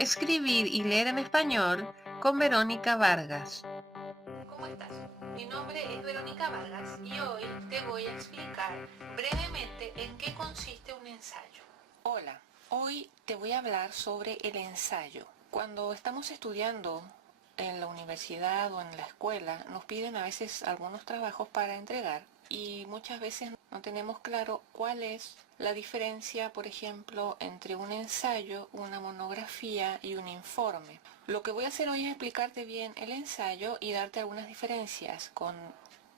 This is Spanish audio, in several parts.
Escribir y leer en español con Verónica Vargas. ¿Cómo estás? Mi nombre es Verónica Vargas y hoy te voy a explicar brevemente en qué consiste un ensayo. Hola, hoy te voy a hablar sobre el ensayo. Cuando estamos estudiando en la universidad o en la escuela, nos piden a veces algunos trabajos para entregar y muchas veces no tenemos claro cuál es la diferencia, por ejemplo, entre un ensayo, una monografía y un informe. Lo que voy a hacer hoy es explicarte bien el ensayo y darte algunas diferencias con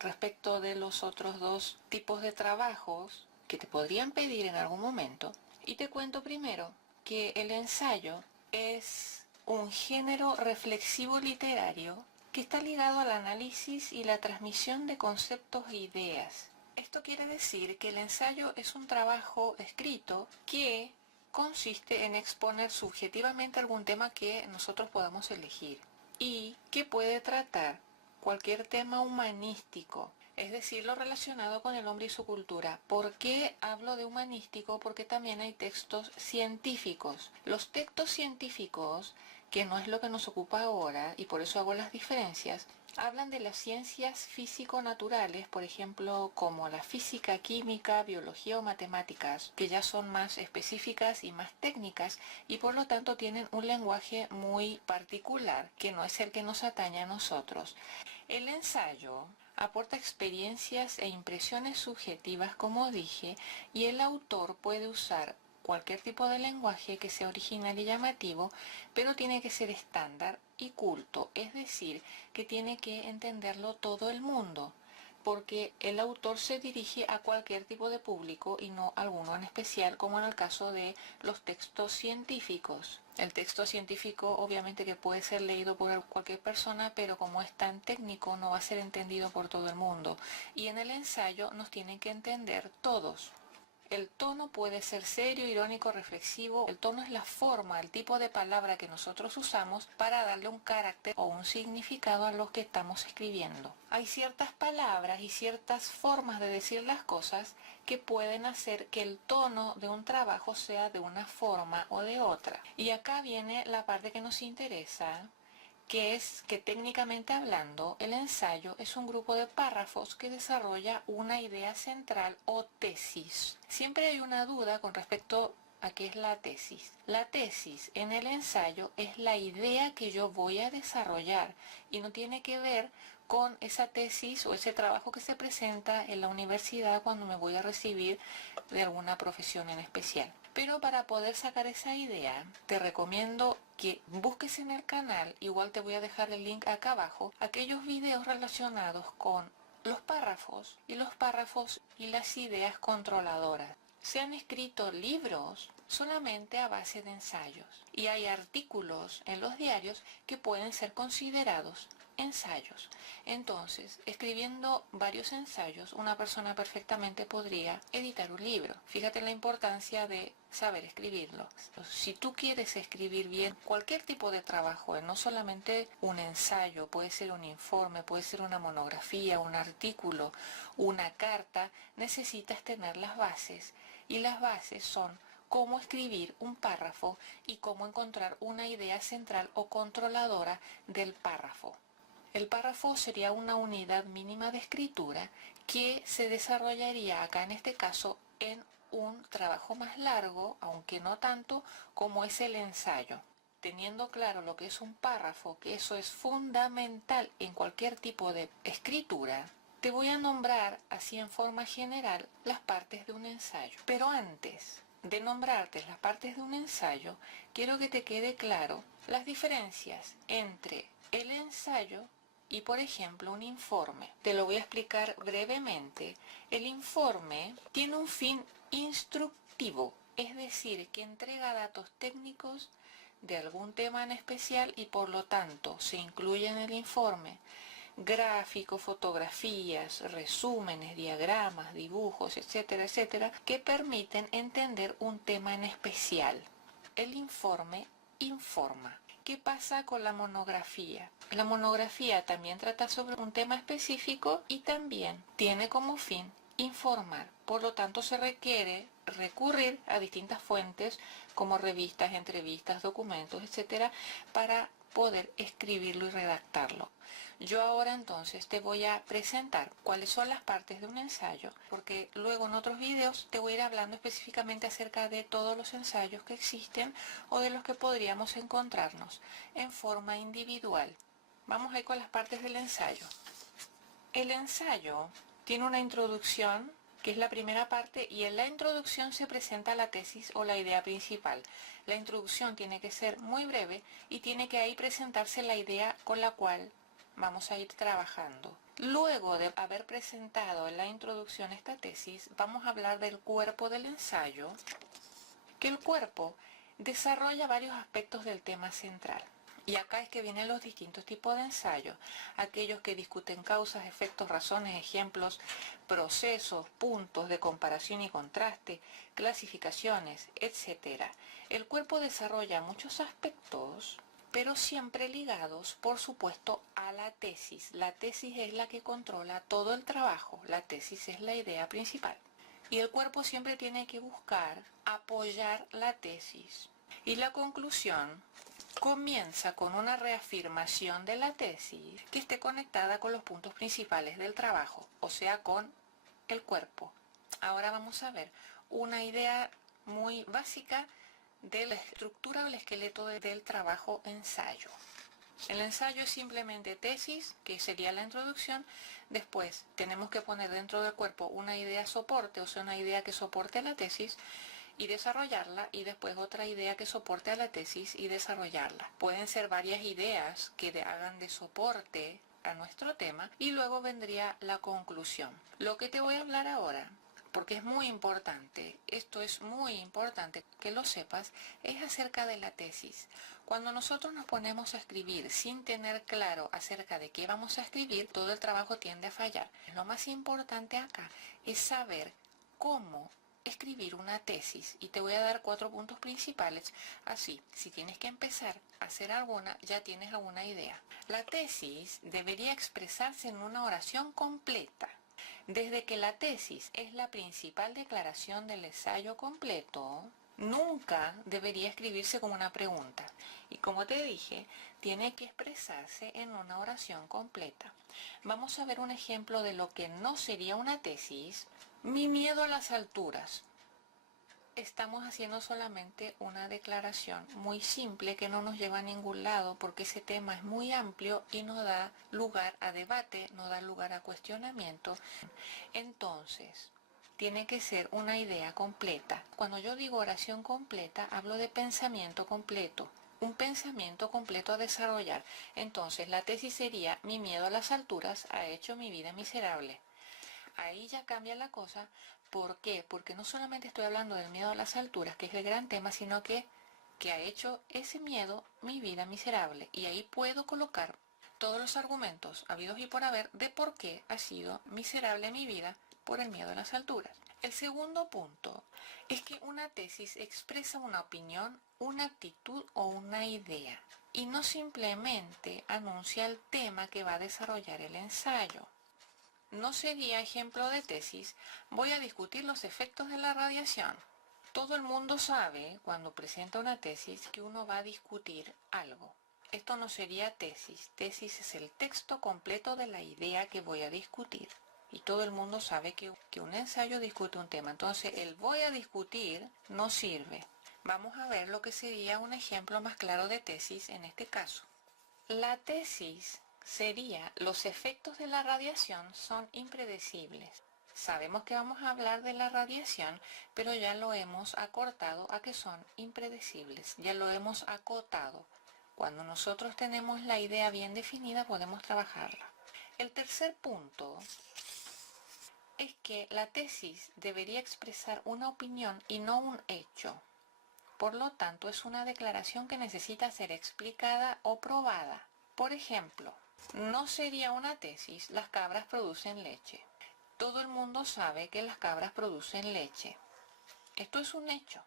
respecto de los otros dos tipos de trabajos que te podrían pedir en algún momento. Y te cuento primero que el ensayo es un género reflexivo literario que está ligado al análisis y la transmisión de conceptos e ideas. Esto quiere decir que el ensayo es un trabajo escrito que consiste en exponer subjetivamente algún tema que nosotros podamos elegir y que puede tratar cualquier tema humanístico, es decir, lo relacionado con el hombre y su cultura. ¿Por qué hablo de humanístico? Porque también hay textos científicos. Los textos científicos, que no es lo que nos ocupa ahora, y por eso hago las diferencias, hablan de las ciencias físico-naturales, por ejemplo, como la física, química, biología o matemáticas, que ya son más específicas y más técnicas y por lo tanto tienen un lenguaje muy particular, que no es el que nos atañe a nosotros. El ensayo aporta experiencias e impresiones subjetivas, como dije, y el autor puede usar cualquier tipo de lenguaje que sea original y llamativo, pero tiene que ser estándar y culto, es decir, que tiene que entenderlo todo el mundo, porque el autor se dirige a cualquier tipo de público y no a alguno en especial, como en el caso de los textos científicos. El texto científico obviamente que puede ser leído por cualquier persona, pero como es tan técnico no va a ser entendido por todo el mundo. Y en el ensayo nos tienen que entender todos. El tono puede ser serio, irónico, reflexivo. El tono es la forma, el tipo de palabra que nosotros usamos para darle un carácter o un significado a lo que estamos escribiendo. Hay ciertas palabras y ciertas formas de decir las cosas que pueden hacer que el tono de un trabajo sea de una forma o de otra. Y acá viene la parte que nos interesa, que es que técnicamente hablando, el ensayo es un grupo de párrafos que desarrolla una idea central o tesis. Siempre hay una duda con respecto a qué es la tesis. La tesis en el ensayo es la idea que yo voy a desarrollar y no tiene que ver con esa tesis o ese trabajo que se presenta en la universidad cuando me voy a recibir de alguna profesión en especial. Pero para poder sacar esa idea, te recomiendo que busques en el canal, igual te voy a dejar el link acá abajo, aquellos videos relacionados con los párrafos y las ideas controladoras. Se han escrito libros solamente a base de ensayos y hay artículos en los diarios que pueden ser considerados ensayos. Entonces, escribiendo varios ensayos, una persona perfectamente podría editar un libro. Fíjate la importancia de saber escribirlo. Si tú quieres escribir bien cualquier tipo de trabajo, no solamente un ensayo, puede ser un informe, puede ser una monografía, un artículo, una carta, necesitas tener las bases. Y las bases son cómo escribir un párrafo y cómo encontrar una idea central o controladora del párrafo. El párrafo sería una unidad mínima de escritura que se desarrollaría acá en este caso en un trabajo más largo, aunque no tanto como es el ensayo. Teniendo claro lo que es un párrafo, que eso es fundamental en cualquier tipo de escritura, te voy a nombrar así en forma general las partes de un ensayo. Pero antes de nombrarte las partes de un ensayo, quiero que te quede claro las diferencias entre el ensayo y, por ejemplo, un informe. Te lo voy a explicar brevemente. El informe tiene un fin instructivo, es decir, que entrega datos técnicos de algún tema en especial y por lo tanto se incluye en el informe gráficos, fotografías, resúmenes, diagramas, dibujos, etcétera, etcétera, que permiten entender un tema en especial. El informe informa. ¿Qué pasa con la monografía? La monografía también trata sobre un tema específico y también tiene como fin informar. Por lo tanto, se requiere recurrir a distintas fuentes como revistas, entrevistas, documentos, etcétera, para poder escribirlo y redactarlo. Yo ahora entonces te voy a presentar cuáles son las partes de un ensayo, porque luego en otros videos te voy a ir hablando específicamente acerca de todos los ensayos que existen o de los que podríamos encontrarnos en forma individual. Vamos a ir con las partes del ensayo. El ensayo tiene una introducción, que es la primera parte, y en la introducción se presenta la tesis o la idea principal. La introducción tiene que ser muy breve y tiene que ahí presentarse la idea con la cual vamos a ir trabajando. Luego de haber presentado en la introducción esta tesis, vamos a hablar del cuerpo del ensayo, que el cuerpo desarrolla varios aspectos del tema central. Y acá es que vienen los distintos tipos de ensayos, aquellos que discuten causas, efectos, razones, ejemplos, procesos, puntos de comparación y contraste, clasificaciones, etc. El cuerpo desarrolla muchos aspectos, pero siempre ligados, por supuesto, a la tesis. La tesis es la que controla todo el trabajo, la tesis es la idea principal. Y el cuerpo siempre tiene que buscar apoyar la tesis. Y la conclusión comienza con una reafirmación de la tesis que esté conectada con los puntos principales del trabajo, o sea, con el cuerpo. Ahora vamos a ver una idea muy básica de la estructura o el esqueleto del trabajo ensayo. El ensayo es simplemente tesis, que sería la introducción. Después tenemos que poner dentro del cuerpo una idea soporte, o sea, una idea que soporte a la tesis y desarrollarla, y después otra idea que soporte a la tesis y desarrollarla. Pueden ser varias ideas que hagan de soporte a nuestro tema y luego vendría la conclusión. Lo que te voy a hablar ahora, porque es muy importante, esto es muy importante que lo sepas, es acerca de la tesis. Cuando nosotros nos ponemos a escribir sin tener claro acerca de qué vamos a escribir, todo el trabajo tiende a fallar. Lo más importante acá es saber cómo escribir una tesis, y te voy a dar 4 puntos principales. Así, si tienes que empezar a hacer alguna, ya tienes alguna idea. La tesis debería expresarse en una oración completa. Desde que la tesis es la principal declaración del ensayo completo, nunca debería escribirse como una pregunta. Y como te dije, tiene que expresarse en una oración completa. Vamos a ver un ejemplo de lo que no sería una tesis. Mi miedo a las alturas. Estamos haciendo solamente una declaración muy simple que no nos lleva a ningún lado, porque ese tema es muy amplio y no da lugar a debate, no da lugar a cuestionamiento. Entonces, tiene que ser una idea completa. Cuando yo digo oración completa, hablo de pensamiento completo. Un pensamiento completo a desarrollar. Entonces, la tesis sería: mi miedo a las alturas ha hecho mi vida miserable. Ahí ya cambia la cosa. ¿Por qué? Porque no solamente estoy hablando del miedo a las alturas, que es el gran tema, sino que ha hecho ese miedo mi vida miserable. Y ahí puedo colocar todos los argumentos habidos y por haber de por qué ha sido miserable mi vida por el miedo a las alturas. El segundo punto es que una tesis expresa una opinión, una actitud o una idea, y no simplemente anuncia el tema que va a desarrollar el ensayo. No sería ejemplo de tesis: voy a discutir los efectos de la radiación. Todo el mundo sabe, cuando presenta una tesis, que uno va a discutir algo. Esto no sería tesis. Tesis es el texto completo de la idea que voy a discutir. Y todo el mundo sabe que un ensayo discute un tema. Entonces, el voy a discutir no sirve. Vamos a ver lo que sería un ejemplo más claro de tesis en este caso. La tesis sería: los efectos de la radiación son impredecibles. Sabemos que vamos a hablar de la radiación, pero ya lo hemos acortado a que son impredecibles, ya lo hemos acotado. Cuando nosotros tenemos la idea bien definida, podemos trabajarla. El tercer punto es que la tesis debería expresar una opinión y no un hecho. Por lo tanto, es una declaración que necesita ser explicada o probada. Por ejemplo, no sería una tesis: las cabras producen leche. Todo el mundo sabe que las cabras producen leche. Esto es un hecho.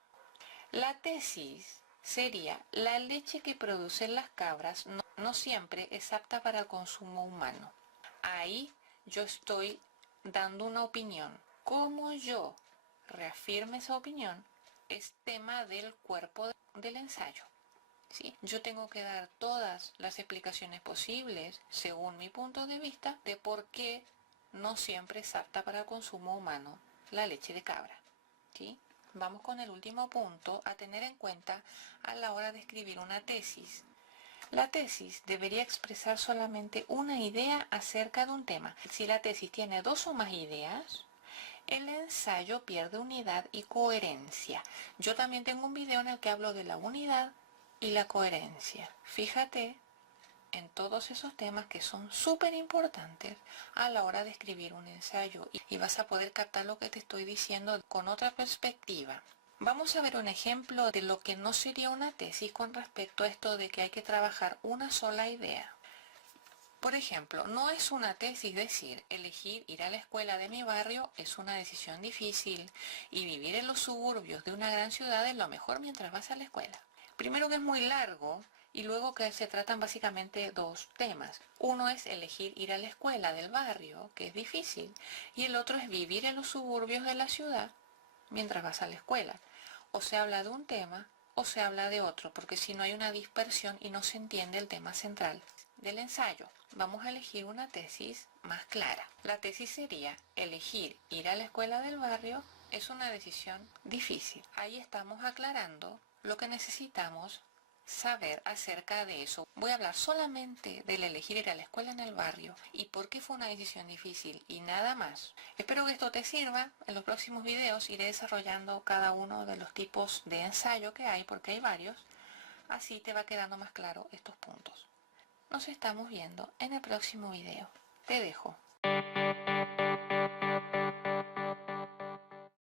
La tesis sería: la leche que producen las cabras no siempre es apta para el consumo humano. Ahí yo estoy dando una opinión. Como yo reafirme esa opinión es tema del cuerpo del ensayo. ¿Sí? Yo tengo que dar todas las explicaciones posibles, según mi punto de vista, de por qué no siempre es apta para el consumo humano la leche de cabra. ¿Sí? Vamos con el último punto a tener en cuenta a la hora de escribir una tesis. La tesis debería expresar solamente una idea acerca de un tema. Si la tesis tiene dos o más ideas, el ensayo pierde unidad y coherencia. Yo también tengo un video en el que hablo de la unidad y la coherencia. Fíjate en todos esos temas que son súper importantes a la hora de escribir un ensayo y vas a poder captar lo que te estoy diciendo con otra perspectiva. Vamos a ver un ejemplo de lo que no sería una tesis con respecto a esto de que hay que trabajar una sola idea. Por ejemplo, no es una tesis decir, elegir ir a la escuela de mi barrio es una decisión difícil y vivir en los suburbios de una gran ciudad es lo mejor mientras vas a la escuela. Primero que es muy largo y luego que se tratan básicamente dos temas. Uno es elegir ir a la escuela del barrio, que es difícil, y el otro es vivir en los suburbios de la ciudad mientras vas a la escuela. O se habla de un tema o se habla de otro, porque si no hay una dispersión y no se entiende el tema central del ensayo. Vamos a elegir una tesis más clara. La tesis sería, elegir ir a la escuela del barrio es una decisión difícil. Ahí estamos aclarando lo que necesitamos saber acerca de eso. Voy a hablar solamente del elegir ir a la escuela en el barrio y por qué fue una decisión difícil y nada más. Espero que esto te sirva. En los próximos videos iré desarrollando cada uno de los tipos de ensayo que hay, porque hay varios. Así te va quedando más claro estos puntos. Nos estamos viendo en el próximo video. Te dejo.